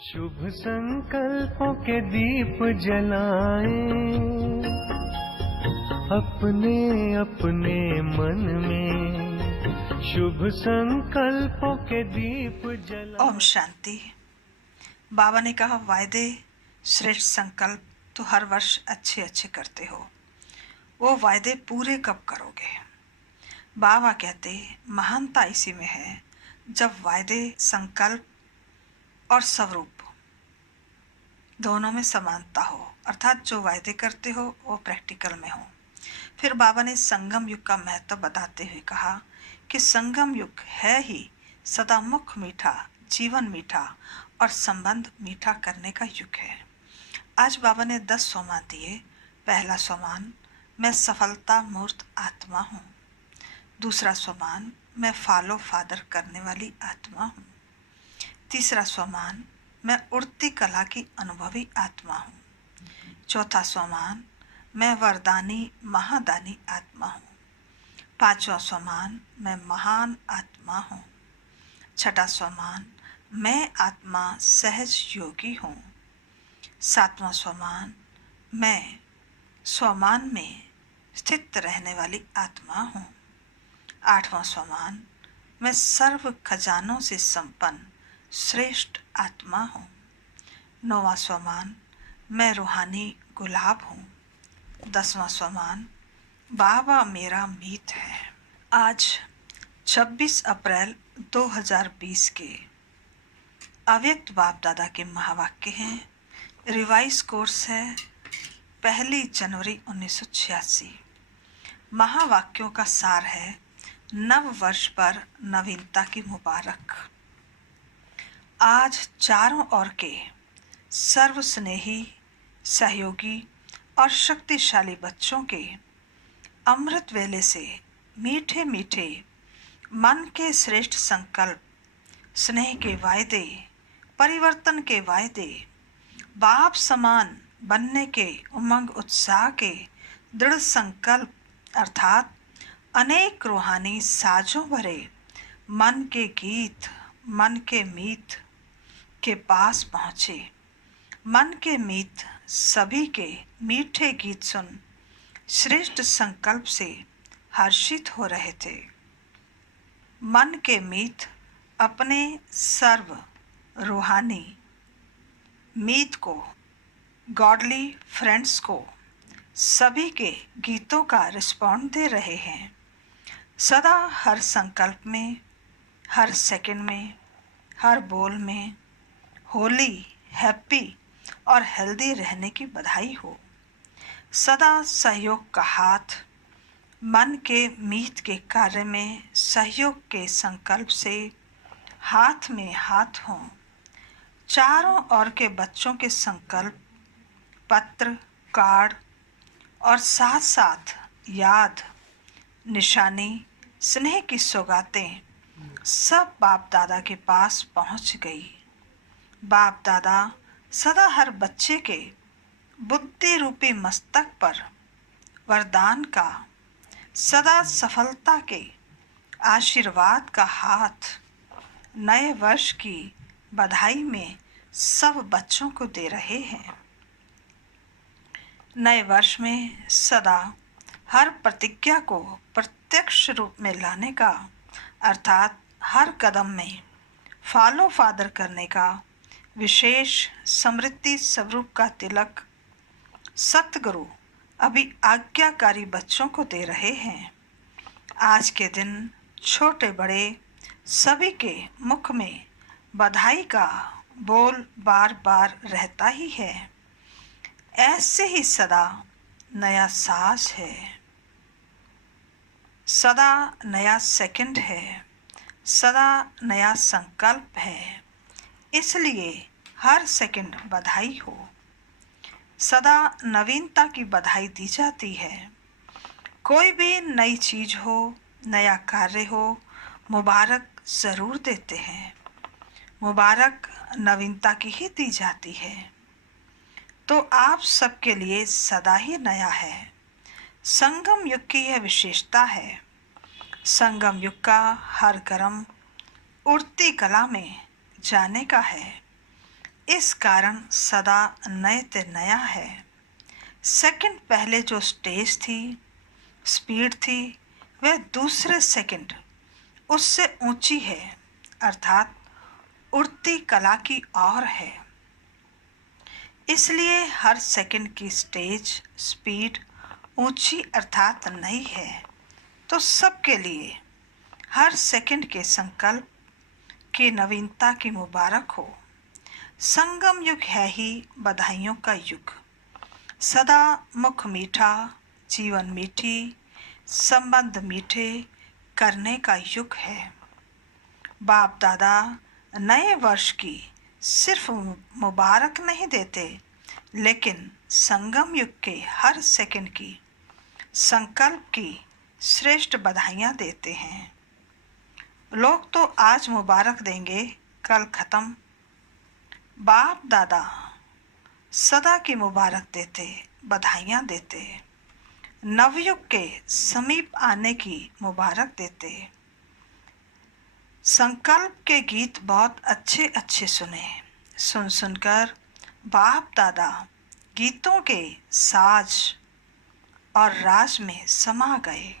शुभ संकल्पों के दीप जलाएं, अपने अपने मन में शुभ संकल्पों के दीप जलाएं। ओम शांति। बाबा ने कहा, वायदे श्रेष्ठ संकल्प तो हर वर्ष अच्छे करते हो, वो वायदे पूरे कब करोगे? बाबा कहते, महानता इसी में है जब वायदे, संकल्प और स्वरूप दोनों में समानता हो, अर्थात जो वायदे करते हो वो प्रैक्टिकल में हो। फिर बाबा ने संगम युग का महत्व बताते हुए कहा कि संगम युग है ही सदा मुख मीठा, जीवन मीठा और संबंध मीठा करने का युग है। आज बाबा ने 10 सोमान दिए। पहला सोमान, मैं सफलता मूर्त आत्मा हूँ। दूसरा सोमान, मैं फॉलो फादर करने वाली आत्मा हूँ। तीसरा सोमान, मैं उड़ती कला की अनुभवी आत्मा हूँ। चौथा सोमान, मैं वरदानी महादानी आत्मा हूँ। पांचवा सोमान, मैं महान आत्मा हूँ। छठा सोमान, मैं आत्मा सहज योगी हूँ। सातवां सोमान, मैं स्वमान में स्थित रहने वाली आत्मा हूँ। आठवां सोमान, मैं सर्व खजानों से संपन्न श्रेष्ठ आत्मा हूँ। नौवां सोमान, मैं रूहानी गुलाब हूँ। 10वां सोमान, बाबा मेरा मीत है। आज 26 अप्रैल 2020 के अव्यक्त बाप दादा के महावाक्य हैं। रिवाइज कोर्स है 1 जनवरी 1986। महावाक्यों का सार है, नव वर्ष पर नवीनता की मुबारक। आज चारों ओर के सर्वस्नेही, सहयोगी और शक्तिशाली बच्चों के अमृत वेले से मीठे मीठे मन के श्रेष्ठ संकल्प, स्नेह के वायदे, परिवर्तन के वायदे, बाप समान बनने के उमंग उत्साह के दृढ़ संकल्प अर्थात अनेक रूहानी साजों भरे मन के गीत, मन के मीत के पास पहुँचे। मन के मीत सभी के मीठे गीत सुन श्रेष्ठ संकल्प से हर्षित हो रहे थे। मन के मीत अपने सर्व रूहानी मीत को, गॉडली फ्रेंड्स को सभी के गीतों का रिस्पॉन्ड दे रहे हैं। सदा हर संकल्प में, हर सेकंड में, हर बोल में होली, हैप्पी और हेल्दी रहने की बधाई हो। सदा सहयोग का हाथ, मन के मीत के कार्य में सहयोग के संकल्प से हाथ में हाथ हों। चारों ओर के बच्चों के संकल्प, पत्र, कार्ड और साथ साथ याद, निशानी, स्नेह की सौगातें सब बाप दादा के पास पहुंच गई। बाप दादा सदा हर बच्चे के बुद्धि रूपी मस्तक पर वरदान का, सदा सफलता के आशीर्वाद का हाथ नए वर्ष की बधाई में सब बच्चों को दे रहे हैं। नए वर्ष में सदा हर प्रतिज्ञा को प्रत्यक्ष रूप में लाने का अर्थात हर कदम में फॉलो फादर करने का विशेष समृद्धि स्वरूप का तिलक सतगुरु अभी आज्ञाकारी बच्चों को दे रहे हैं। आज के दिन छोटे बड़े सभी के मुख में बधाई का बोल बार बार रहता ही है। ऐसे ही सदा नया सांस है, सदा नया सेकंड है, सदा नया संकल्प है। इसलिए हर सेकंड बधाई हो। सदा नवीनता की बधाई दी जाती है। कोई भी नई चीज हो, नया कार्य हो, मुबारक ज़रूर देते हैं। मुबारक नवीनता की ही दी जाती है। तो आप सबके लिए सदा ही नया है। संगम युग की यह विशेषता है। संगम युग का हर कर्म उड़ती कला में जाने का है। इस कारण सदा नए ते नया है। सेकंड पहले जो स्टेज थी, स्पीड थी, वह दूसरे सेकंड उससे ऊंची है, अर्थात उड़ती कला की ओर है। इसलिए हर सेकंड की स्टेज स्पीड ऊंची अर्थात नई है। तो सबके लिए हर सेकंड के संकल्प की नवीनता की मुबारक हो। संगम युग है ही बधाइयों का युग। सदा मुख मीठा, जीवन मीठी, संबंध मीठे करने का युग है। बाप दादा नए वर्ष की सिर्फ मुबारक नहीं देते, लेकिन संगम युग के हर सेकंड की संकल्प की श्रेष्ठ बधाइयाँ देते हैं। लोग तो आज मुबारक देंगे, कल खत्म। बाप दादा सदा की मुबारक देते, बधाइयाँ देते, नवयुग के समीप आने की मुबारक देते। संकल्प के गीत बहुत अच्छे अच्छे सुने, सुन सुनकर बाप दादा गीतों के साज और राज में समा गए।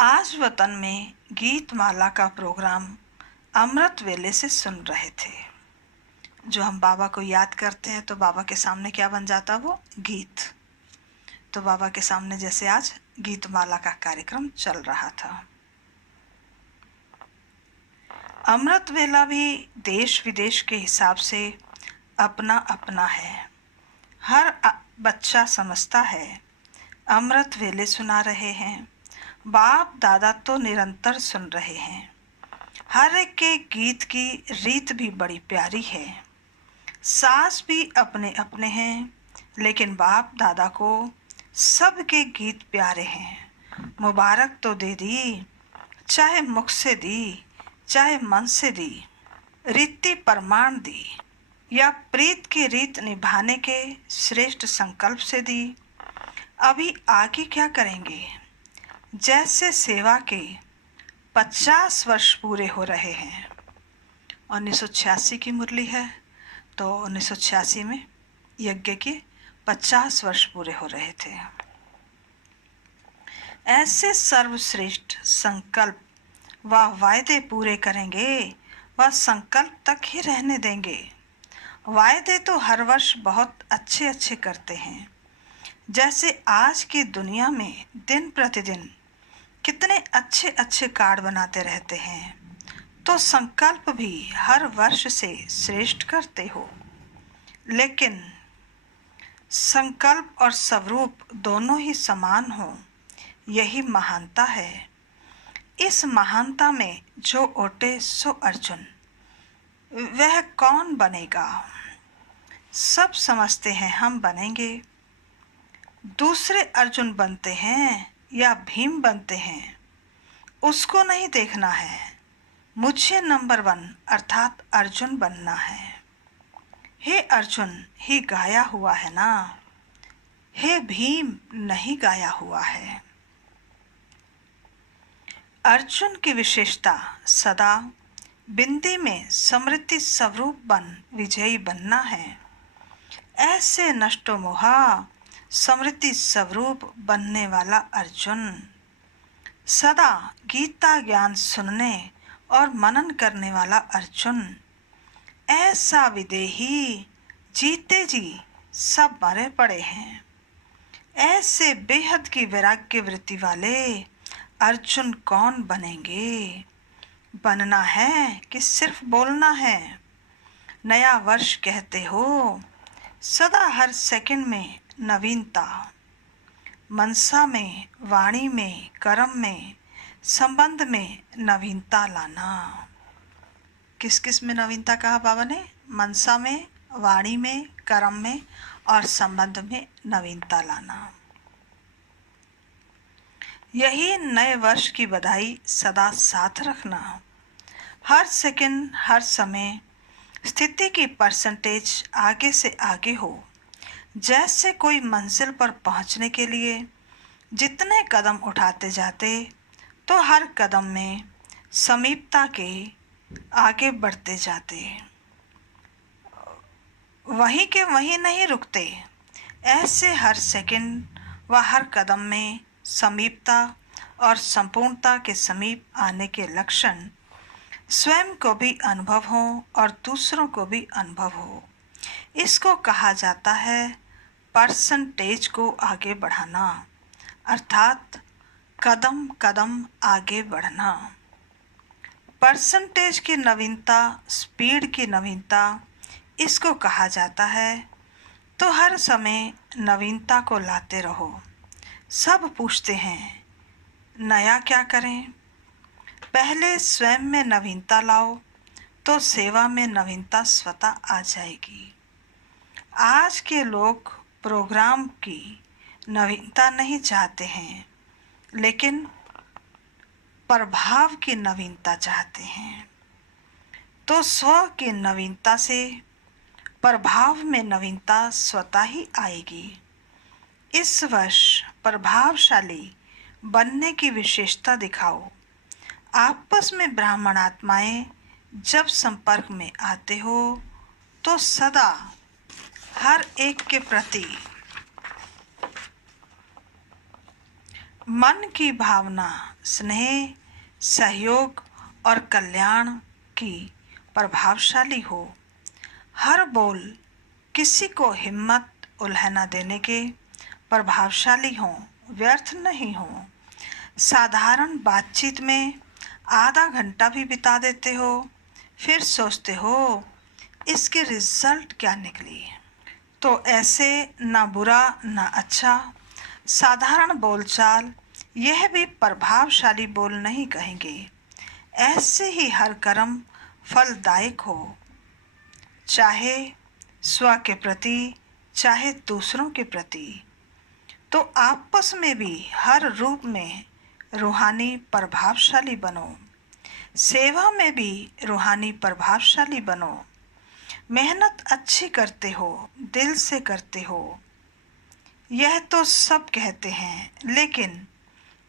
आज वतन में गीत माला का प्रोग्राम अमृत वेले से सुन रहे थे। जो हम बाबा को याद करते हैं तो बाबा के सामने क्या बन जाता, वो गीत। तो बाबा के सामने जैसे आज गीत माला का कार्यक्रम चल रहा था। अमृत वेला भी देश विदेश के हिसाब से अपना अपना है। हर बच्चा समझता है अमृत वेले सुना रहे हैं, बाप दादा तो निरंतर सुन रहे हैं। हर एक के गीत की रीत भी बड़ी प्यारी है। सास भी अपने अपने हैं, लेकिन बाप दादा को सबके गीत प्यारे हैं। मुबारक तो दे दी, चाहे मुख से दी, चाहे मन से दी, रीति प्रमाण दी, या प्रीत की रीत निभाने के श्रेष्ठ संकल्प से दी। अभी आगे क्या करेंगे? जैसे सेवा के 50 वर्ष पूरे हो रहे हैं। 1986 की मुरली है, तो 1986 में यज्ञ के 50 वर्ष पूरे हो रहे थे। ऐसे सर्वश्रेष्ठ संकल्प व वायदे पूरे करेंगे, वह संकल्प तक ही रहने देंगे। वायदे तो हर वर्ष बहुत अच्छे अच्छे करते हैं। जैसे आज की दुनिया में दिन प्रतिदिन कितने अच्छे अच्छे कार्ड बनाते रहते हैं, तो संकल्प भी हर वर्ष से श्रेष्ठ करते हो। लेकिन संकल्प और स्वरूप दोनों ही समान हो, यही महानता है। इस महानता में जो ओटे सो अर्जुन, वह कौन बनेगा? सब समझते हैं हम बनेंगे। दूसरे अर्जुन बनते हैं या भीम बनते हैं, उसको नहीं देखना है। मुझे नंबर 1 अर्थात अर्जुन बनना है। हे अर्जुन ही गाया हुआ है ना, हे भीम नहीं गाया हुआ है। अर्जुन की विशेषता सदा बिंदी में समृद्धि स्वरूप बन विजयी बनना है। ऐसे नष्टो मोहा समृद्धि स्वरूप बनने वाला अर्जुन, सदा गीता ज्ञान सुनने और मनन करने वाला अर्जुन, ऐसा विदेही जीते जी सब मरे पड़े हैं। ऐसे बेहद की वैराग्य वृत्ति वाले अर्जुन कौन बनेंगे? बनना है कि सिर्फ बोलना है? नया वर्ष कहते हो, सदा हर सेकंड में नवीनता, मनसा में, वाणी में, कर्म में, संबंध में नवीनता लाना। किस किस में नवीनता कहा बाबा ने? मनसा में, वाणी में, कर्म में और संबंध में नवीनता लाना। यही नए वर्ष की बधाई सदा साथ रखना। हर सेकंड, हर समय स्थिति की परसेंटेज आगे से आगे हो। जैसे कोई मंजिल पर पहुंचने के लिए जितने कदम उठाते जाते, तो हर कदम में समीपता के आगे बढ़ते जाते। वहीं के वहीं नहीं रुकते। ऐसे हर सेकंड व हर कदम में समीपता और संपूर्णता के समीप आने के लक्षण स्वयं को भी अनुभव हो और दूसरों को भी अनुभव हो। इसको कहा जाता है परसेंटेज को आगे बढ़ाना, अर्थात कदम कदम आगे बढ़ना। परसेंटेज की नवीनता, स्पीड की नवीनता, इसको कहा जाता है। तो हर समय नवीनता को लाते रहो। सब पूछते हैं नया क्या करें। पहले स्वयं में नवीनता लाओ तो सेवा में नवीनता स्वतः आ जाएगी। आज के लोग प्रोग्राम की नवीनता नहीं चाहते हैं, लेकिन प्रभाव की नवीनता चाहते हैं। तो स्व की नवीनता से प्रभाव में नवीनता स्वतः ही आएगी। इस वर्ष प्रभावशाली बनने की विशेषता दिखाओ। आपस में ब्राह्मण आत्माएं जब संपर्क में आते हो तो सदा हर एक के प्रति मन की भावना, स्नेह, सहयोग और कल्याण की प्रभावशाली हो। हर बोल किसी को हिम्मत उल्हना देने के प्रभावशाली हो, व्यर्थ नहीं हो। साधारण बातचीत में आधा घंटा भी बिता देते हो, फिर सोचते हो इसके रिजल्ट क्या निकली। तो ऐसे ना बुरा ना अच्छा साधारण बोलचाल, यह भी प्रभावशाली बोल नहीं कहेंगे। ऐसे ही हर कर्म फलदायक हो, चाहे स्व के प्रति चाहे दूसरों के प्रति। तो आपस में भी हर रूप में रूहानी प्रभावशाली बनो। सेवा में भी रूहानी प्रभावशाली बनो। मेहनत अच्छी करते हो, दिल से करते हो, यह तो सब कहते हैं, लेकिन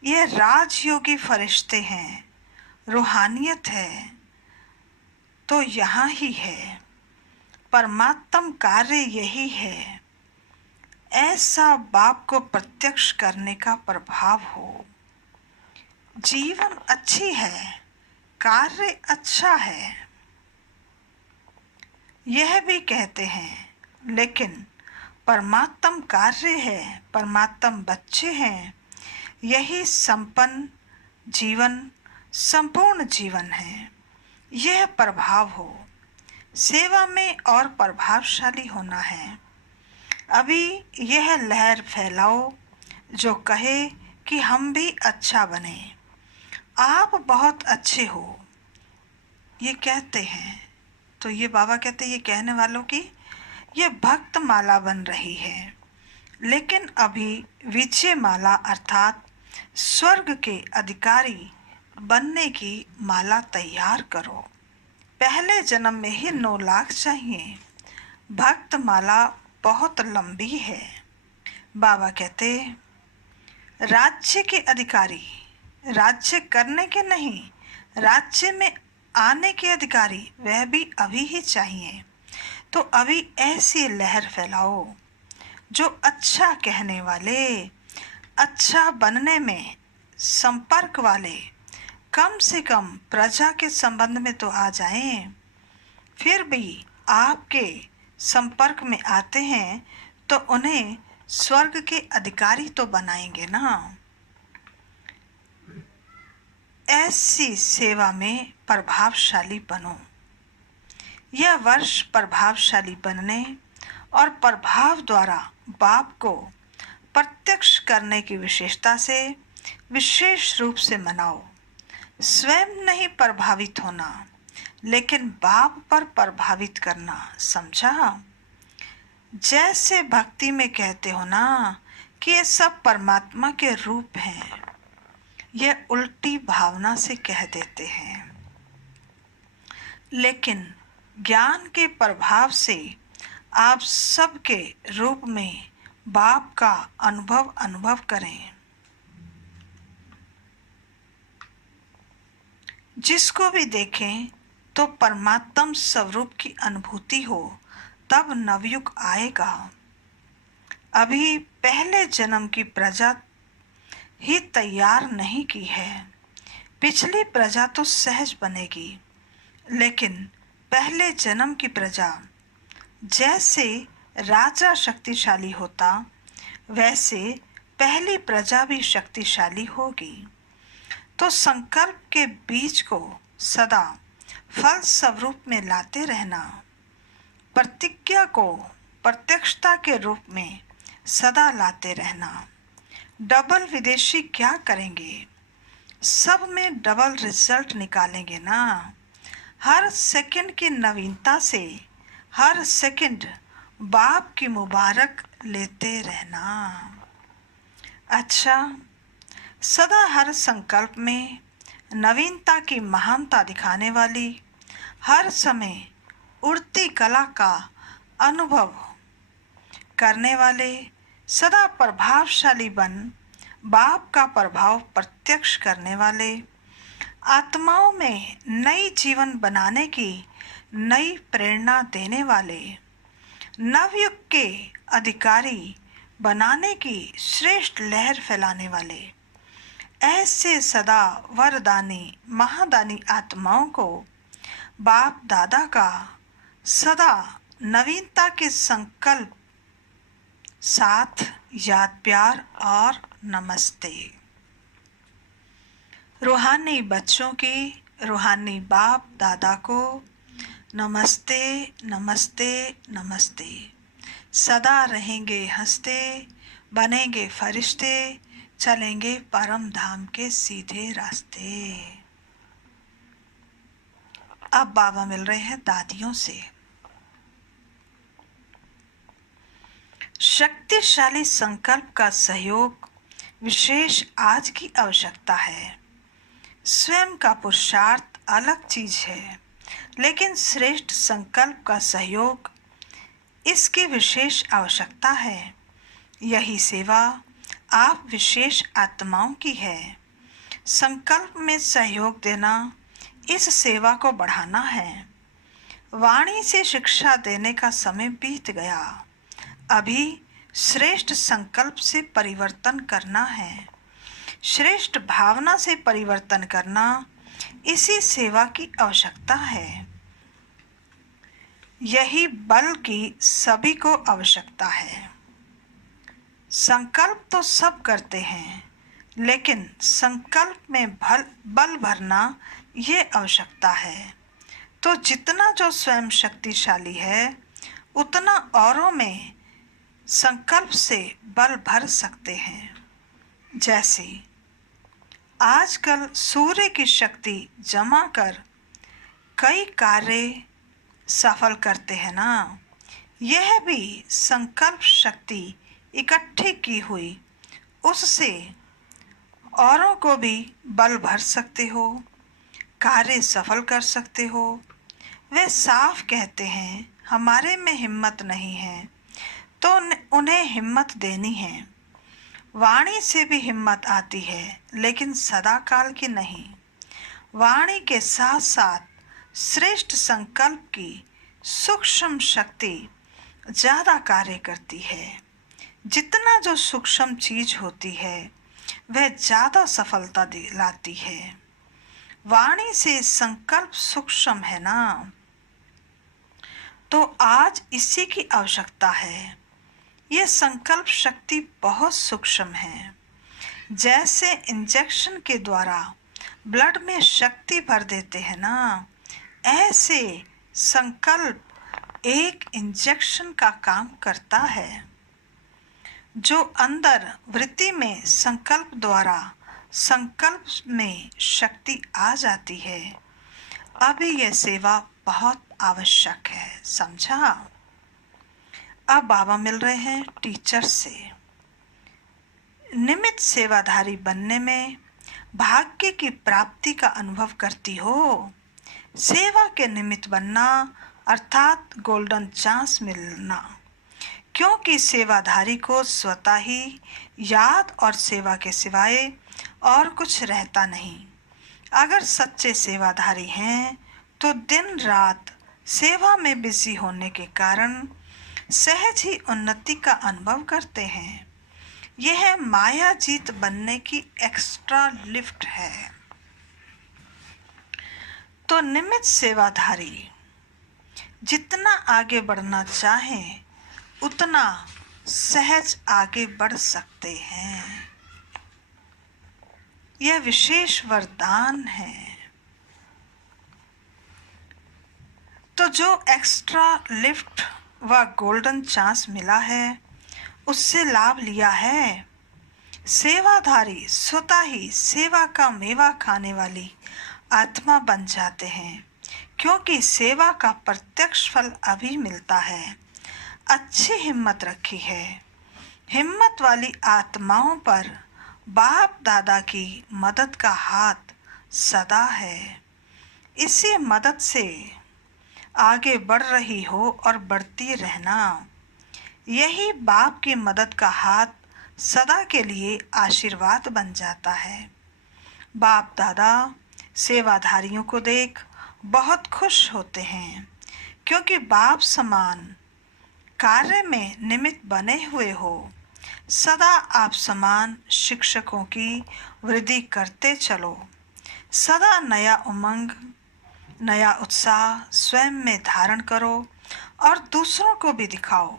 यह राजयोगी फरिश्ते हैं, रूहानियत है तो यहाँ ही है। परमात्म कार्य यही है। ऐसा बाप को प्रत्यक्ष करने का प्रभाव हो। जीवन अच्छी है, कार्य अच्छा है, यह भी कहते हैं, लेकिन परमात्म कार्य है, परमात्म बच्चे हैं। यही संपन्न जीवन, संपूर्ण जीवन है। यह प्रभाव हो। सेवा में और प्रभावशाली होना है। अभी यह लहर फैलाओ जो कहे कि हम भी अच्छा बने। आप बहुत अच्छे हो, ये कहते हैं। तो ये बाबा कहते हैं, ये कहने वालों की ये भक्त माला बन रही है। लेकिन अभी विजय माला अर्थात स्वर्ग के अधिकारी बनने की माला तैयार करो। पहले जन्म में ही 9 लाख चाहिए। भक्त माला बहुत लंबी है। बाबा कहते राज्य के अधिकारी, राज्य करने के नहीं, राज्य में आने के अधिकारी, वह भी अभी ही चाहिए। तो अभी ऐसी लहर फैलाओ जो अच्छा कहने वाले, अच्छा बनने में संपर्क वाले कम से कम प्रजा के संबंध में तो आ जाएं। फिर भी आपके संपर्क में आते हैं तो उन्हें स्वर्ग के अधिकारी तो बनाएंगे ना। ऐसी सेवा में प्रभावशाली बनो। यह वर्ष प्रभावशाली बनने और प्रभाव द्वारा बाप को प्रत्यक्ष करने की विशेषता से विशेष रूप से मनाओ। स्वयं नहीं प्रभावित होना, लेकिन बाप पर प्रभावित करना, समझा। जैसे भक्ति में कहते हो ना कि ये सब परमात्मा के रूप हैं, यह उल्टी भावना से कह देते हैं। लेकिन ज्ञान के प्रभाव से आप सबके रूप में बाप का अनुभव करें। जिसको भी देखें तो परमात्म स्वरूप की अनुभूति हो, तब नवयुग आएगा। अभी पहले जन्म की प्रजा ही तैयार नहीं की है। पिछली प्रजा तो सहज बनेगी, लेकिन पहले जन्म की प्रजा जैसे राजा शक्तिशाली होता, वैसे पहली प्रजा भी शक्तिशाली होगी। तो संकल्प के बीज को सदा फल स्वरूप में लाते रहना, प्रतिज्ञा को प्रत्यक्षता के रूप में सदा लाते रहना। डबल विदेशी क्या करेंगे? सब में डबल रिजल्ट निकालेंगे ना। हर सेकंड की नवीनता से हर सेकंड बाप की मुबारक लेते रहना। अच्छा, सदा हर संकल्प में नवीनता की महानता दिखाने वाली, हर समय उड़ती कला का अनुभव करने वाले, सदा प्रभावशाली बन बाप का प्रभाव प्रत्यक्ष करने वाले, आत्माओं में नई जीवन बनाने की नई प्रेरणा देने वाले, नवयुग के अधिकारी बनाने की श्रेष्ठ लहर फैलाने वाले, ऐसे सदा वरदानी महादानी आत्माओं को बाप दादा का सदा नवीनता के संकल्प साथ याद, प्यार और नमस्ते। रूहानी बच्चों की रूहानी बाप दादा को नमस्ते नमस्ते नमस्ते। सदा रहेंगे हंसते, बनेंगे फरिश्ते, चलेंगे परम धाम के सीधे रास्ते। अब बाबा मिल रहे हैं दादियों से। शक्तिशाली संकल्प का सहयोग विशेष आज की आवश्यकता है। स्वयं का पुरुषार्थ अलग चीज है, लेकिन श्रेष्ठ संकल्प का सहयोग इसकी विशेष आवश्यकता है। यही सेवा आप विशेष आत्माओं की है। संकल्प में सहयोग देना इस सेवा को बढ़ाना है। वाणी से शिक्षा देने का समय बीत गया। अभी श्रेष्ठ संकल्प से परिवर्तन करना है। श्रेष्ठ भावना से परिवर्तन करना इसी सेवा की आवश्यकता है। यही बल की सभी को आवश्यकता है। संकल्प तो सब करते हैं, लेकिन संकल्प में बल भरना ये आवश्यकता है। तो जितना जो स्वयं शक्तिशाली है, उतना औरों में संकल्प से बल भर सकते हैं। जैसे आजकल सूर्य की शक्ति जमा कर कई कार्य सफल करते हैं ना, यह भी संकल्प शक्ति इकट्ठी की हुई, उससे औरों को भी बल भर सकते हो, कार्य सफल कर सकते हो। वे साफ कहते हैं हमारे में हिम्मत नहीं है, तो उन्हें हिम्मत देनी है। वाणी से भी हिम्मत आती है, लेकिन सदा काल की नहीं। वाणी के साथ साथ श्रेष्ठ संकल्प की सूक्ष्म शक्ति ज़्यादा कार्य करती है। जितना जो सूक्ष्म चीज होती है, वह ज़्यादा सफलता दिलाती है। वाणी से संकल्प सूक्ष्म है ना, तो आज इसी की आवश्यकता है। ये संकल्प शक्ति बहुत सूक्ष्म है। जैसे इंजेक्शन के द्वारा ब्लड में शक्ति भर देते हैं ना, ऐसे संकल्प एक इंजेक्शन का काम करता है। जो अंदर वृत्ति में संकल्प द्वारा संकल्प में शक्ति आ जाती है। अभी यह सेवा बहुत आवश्यक है, समझा? अब बाबा मिल रहे हैं टीचर से। निमित्त सेवाधारी बनने में भाग्य की प्राप्ति का अनुभव करती हो। सेवा के निमित्त बनना अर्थात गोल्डन चांस मिलना, क्योंकि सेवाधारी को स्वतः ही याद और सेवा के सिवाय और कुछ रहता नहीं। अगर सच्चे सेवाधारी हैं तो दिन रात सेवा में बिजी होने के कारण सहज ही उन्नति का अनुभव करते हैं। यह माया जीत बनने की एक्स्ट्रा लिफ्ट है। तो निमित्त सेवाधारी जितना आगे बढ़ना चाहें उतना सहज आगे बढ़ सकते हैं। यह विशेष वरदान है। तो जो एक्स्ट्रा लिफ्ट व गोल्डन चांस मिला है उससे लाभ लिया है। सेवाधारी स्वतः ही सेवा का मेवा खाने वाली आत्मा बन जाते हैं, क्योंकि सेवा का प्रत्यक्ष फल अभी मिलता है। अच्छी हिम्मत रखी है। हिम्मत वाली आत्माओं पर बाप दादा की मदद का हाथ सदा है। इसी मदद से आगे बढ़ रही हो और बढ़ती रहना। यही बाप की मदद का हाथ सदा के लिए आशीर्वाद बन जाता है। बाप दादा सेवाधारियों को देख बहुत खुश होते हैं, क्योंकि बाप समान कार्य में निमित्त बने हुए हो। सदा आप समान शिक्षकों की वृद्धि करते चलो। सदा नया उमंग नया उत्साह स्वयं में धारण करो और दूसरों को भी दिखाओ।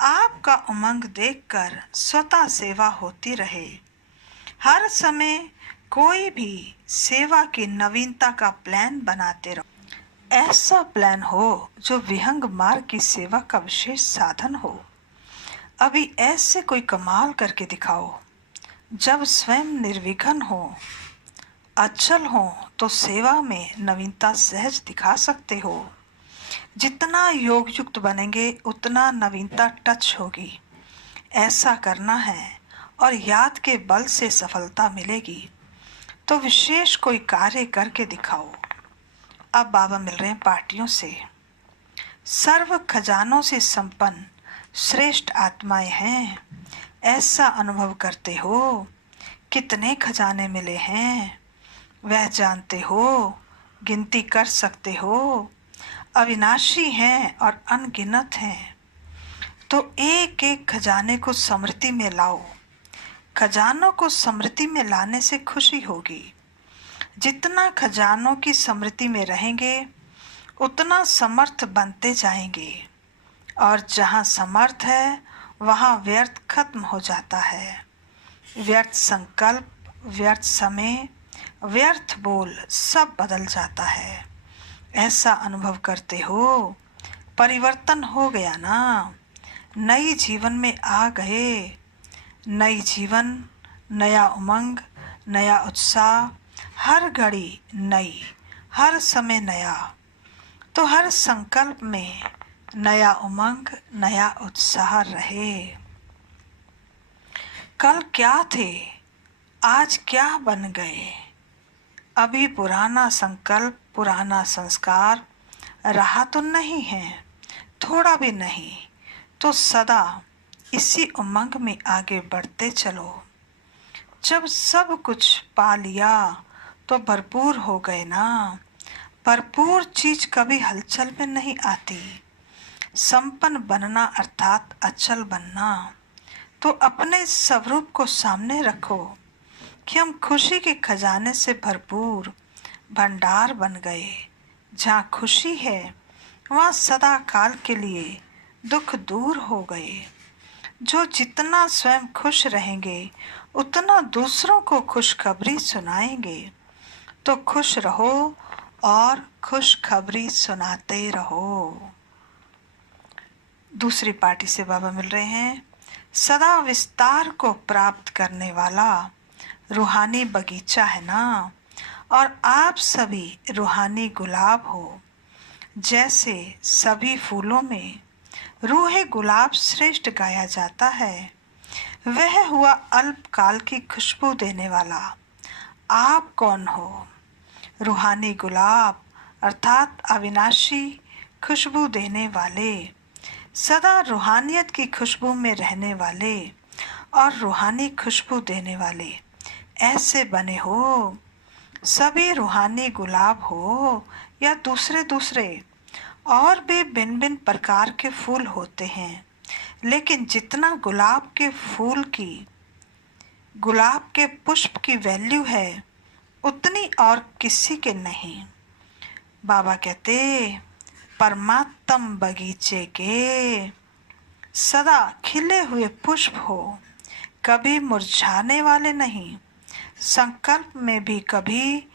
आपका उमंग देखकर स्वतः सेवा होती रहे। हर समय कोई भी सेवा की नवीनता का प्लान बनाते रहो। ऐसा प्लान हो जो विहंग मार्ग की सेवा का विशेष साधन हो। अभी ऐसे कोई कमाल करके दिखाओ। जब स्वयं निर्विघ्न हो, अचल हो, तो सेवा में नवीनता सहज दिखा सकते हो। जितना योग युक्त बनेंगे उतना नवीनता टच होगी। ऐसा करना है और याद के बल से सफलता मिलेगी। तो विशेष कोई कार्य करके दिखाओ। अब बाबा मिल रहे हैं पार्टियों से। सर्व खजानों से संपन्न श्रेष्ठ आत्माएं हैं, ऐसा अनुभव करते हो। कितने खजाने मिले हैं वह जानते हो, गिनती कर सकते हो। अविनाशी हैं और अनगिनत हैं। तो एक एक खजाने को स्मृति में लाओ। खजानों को स्मृति में लाने से खुशी होगी। जितना खजानों की स्मृति में रहेंगे उतना समर्थ बनते जाएंगे। और जहाँ समर्थ है वहाँ व्यर्थ खत्म हो जाता है। व्यर्थ संकल्प, व्यर्थ समय, व्यर्थ बोल सब बदल जाता है। ऐसा अनुभव करते हो। परिवर्तन हो गया ना। नई जीवन में आ गए। नई जीवन, नया उमंग, नया उत्साह, हर घड़ी नई, हर समय नया। तो हर संकल्प में नया उमंग, नया उत्साह रहे। कल क्या थे, आज क्या बन गए। अभी पुराना संकल्प, पुराना संस्कार रहा तो नहीं है, थोड़ा भी नहीं। तो सदा इसी उमंग में आगे बढ़ते चलो। जब सब कुछ पा लिया तो भरपूर हो गए ना। भरपूर चीज कभी हलचल में नहीं आती। संपन्न बनना अर्थात अचल बनना। तो अपने स्वरूप को सामने रखो कि हम खुशी के खजाने से भरपूर भंडार बन गए। जहाँ खुशी है वहाँ सदा काल के लिए दुख दूर हो गए। जो जितना स्वयं खुश रहेंगे उतना दूसरों को खुशखबरी सुनाएंगे। तो खुश रहो और खुशखबरी सुनाते रहो। दूसरी पार्टी से बाबा मिल रहे हैं। सदा विस्तार को प्राप्त करने वाला रूहानी बगीचा है ना। और आप सभी रूहानी गुलाब हो। जैसे सभी फूलों में रूहे गुलाब श्रेष्ठ गाया जाता है, वह हुआ अल्पकाल की खुशबू देने वाला। आप कौन हो? रूहानी गुलाब अर्थात अविनाशी खुशबू देने वाले, सदा रूहानियत की खुशबू में रहने वाले और रूहानी खुशबू देने वाले ऐसे बने हो। सभी रूहानी गुलाब हो या दूसरे दूसरे, और भी भिन्न भिन्न प्रकार के फूल होते हैं, लेकिन जितना गुलाब के पुष्प की वैल्यू है उतनी और किसी के नहीं। बाबा कहते, परमात्म बगीचे के सदा खिले हुए पुष्प हो, कभी मुरझाने वाले नहीं। संकल्प में भी कभी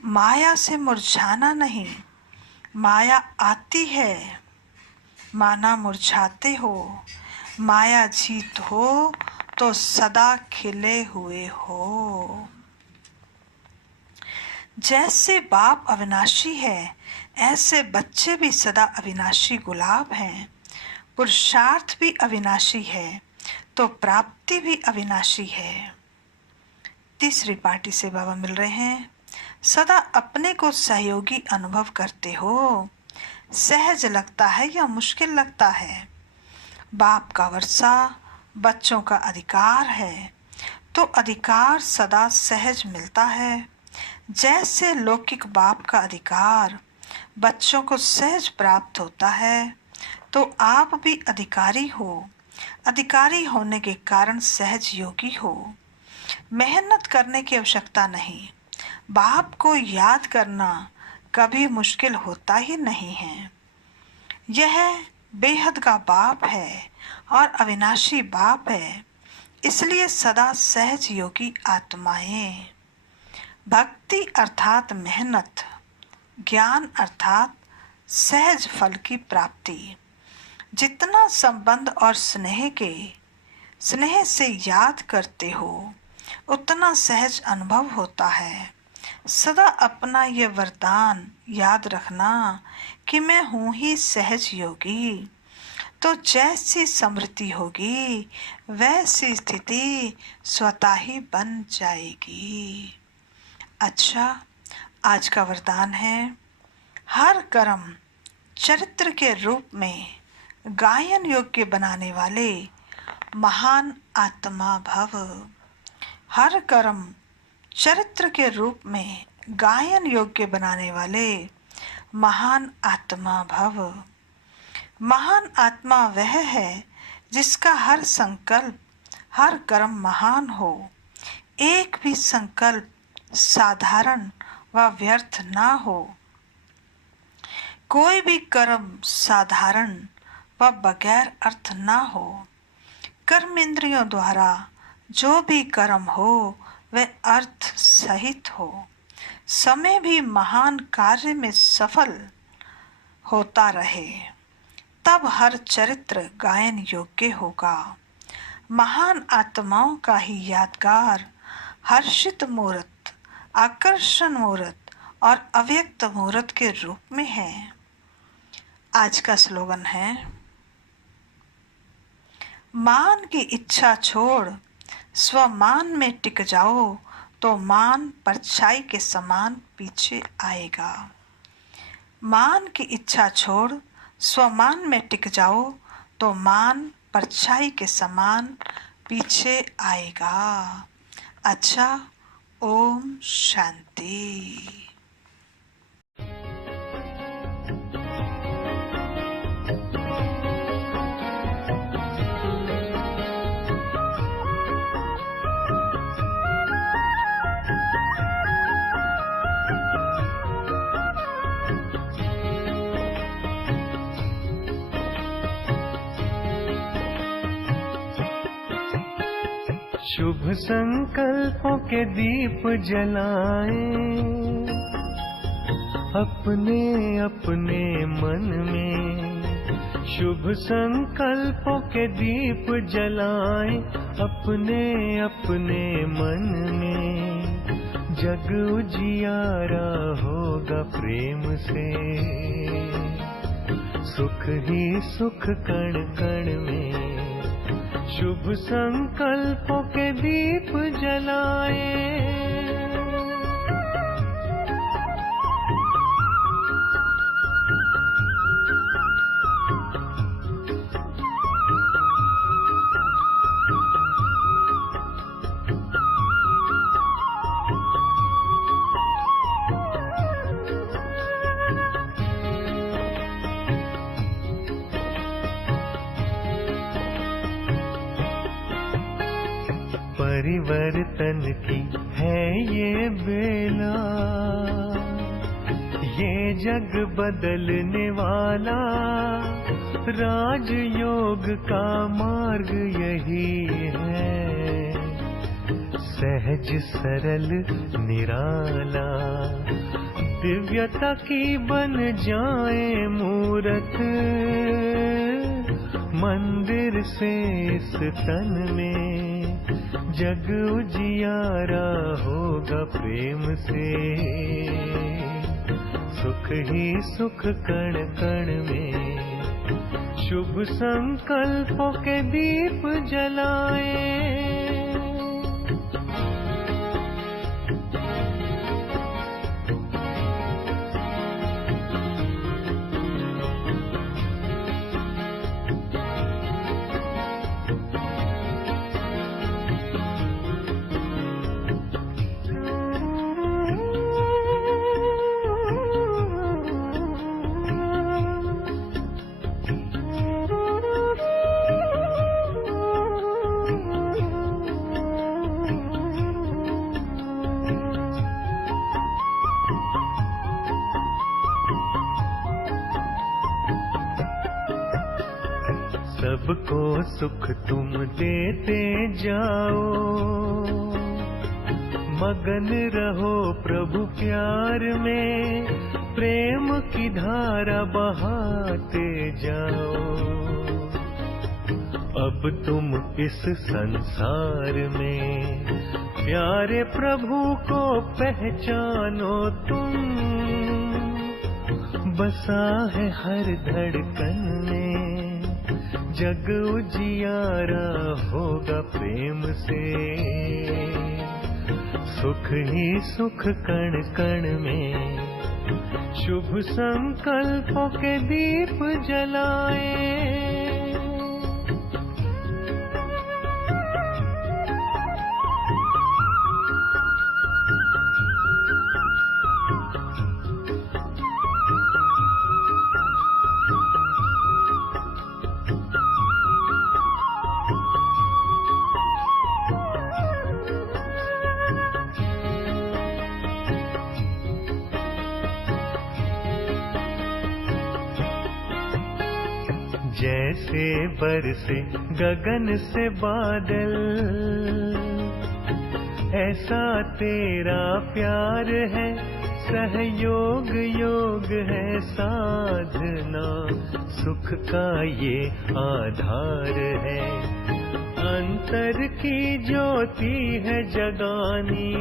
माया से मुरझाना नहीं। माया आती है, माना मुरझाते हो। माया जीत हो तो सदा खिले हुए हो। जैसे बाप अविनाशी है, ऐसे बच्चे भी सदा अविनाशी गुलाब हैं। पुरुषार्थ भी अविनाशी है तो प्राप्ति भी अविनाशी है। तीसरी पार्टी से बाबा मिल रहे हैं। सदा अपने को सहयोगी अनुभव करते हो। सहज लगता है या मुश्किल लगता है? बाप का वर्षा बच्चों का अधिकार है, तो अधिकार सदा सहज मिलता है। जैसे लौकिक बाप का अधिकार बच्चों को सहज प्राप्त होता है, तो आप भी अधिकारी हो। अधिकारी होने के कारण सहज योगी हो। मेहनत करने की आवश्यकता नहीं। बाप को याद करना कभी मुश्किल होता ही नहीं है। यह बेहद का बाप है और अविनाशी बाप है, इसलिए सदा सहज योगी आत्माएं। भक्ति अर्थात मेहनत, ज्ञान अर्थात सहज फल की प्राप्ति। जितना संबंध और स्नेह से याद करते हो, उतना सहज अनुभव होता है। सदा अपना ये वरदान याद रखना कि मैं हूँ ही सहज योगी, तो जैसी समृद्धि होगी वैसी स्थिति स्वतः ही बन जाएगी। अच्छा, आज का वरदान है, हर कर्म चरित्र के रूप में गायन योग्य बनाने वाले महान आत्मा भव। हर कर्म चरित्र के रूप में गायन योग्य बनाने वाले महान आत्मा भव। महान आत्मा वह है जिसका हर संकल्प, हर कर्म महान हो। एक भी संकल्प साधारण व व्यर्थ ना हो। कोई भी कर्म साधारण व बगैर अर्थ ना हो। कर्म इंद्रियों द्वारा जो भी कर्म हो वह अर्थ सहित हो। समय भी महान कार्य में सफल होता रहे, तब हर चरित्र गायन योग्य होगा। महान आत्माओं का ही यादगार हर्षित मूर्त, आकर्षण मूर्त और अव्यक्त मूर्त के रूप में है। आज का स्लोगन है, मान की इच्छा छोड़ स्वमान में टिक जाओ, तो मान परछाई के समान पीछे आएगा। मान की इच्छा छोड़ स्वमान में टिक जाओ, तो मान परछाई के समान पीछे आएगा। अच्छा, ओम शांति। शुभ संकल्पों के दीप जलाएं, अपने अपने मन में। शुभ संकल्पों के दीप जलाएं, अपने अपने मन में। जग उजियारा होगा प्रेम से, सुख ही सुख कण कण में। शुभ संकल्पों के दीप जलाएं। परिवर्तन की है ये बेला, ये जग बदलने वाला राजयोग का मार्ग यही है। सहज सरल निराला दिव्यता की बन जाए मूरत, मंदिर से इस तन में जग उजियारा होगा प्रेम से। सुख ही सुख कण कण में, शुभ संकल्पों के दीप जलाए। सबको सुख तुम देते जाओ, मगन रहो प्रभु प्यार में, प्रेम की धारा बहाते जाओ। अब तुम इस संसार में प्यारे प्रभु को पहचानो तुम, बसा है हर धड़कन में जग उजियारा होगा प्रेम से। सुख ही सुख कण कण में, शुभ संकल्पों के दीप जलाए। जैसे बरसे गगन से बादल, ऐसा तेरा प्यार है सहयोग योग है साधना, सुख का ये आधार है। अंतर की ज्योति है जगानी,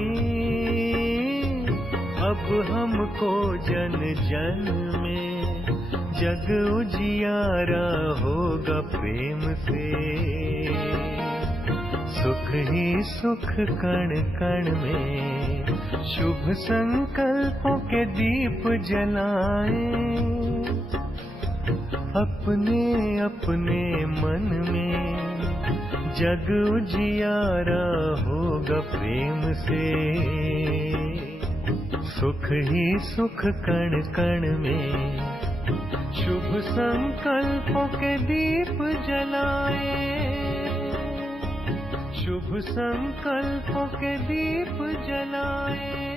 अब हमको जन जन में जग उजियारा होगा प्रेम से। सुख ही सुख कण कण में, शुभ संकल्पों के दीप जलाए। अपने अपने मन में जग उजियारा होगा प्रेम से। सुख ही सुख कण कण में, शुभ संकल्पों के दीप जलाए। शुभ संकल्पों के दीप जलाए।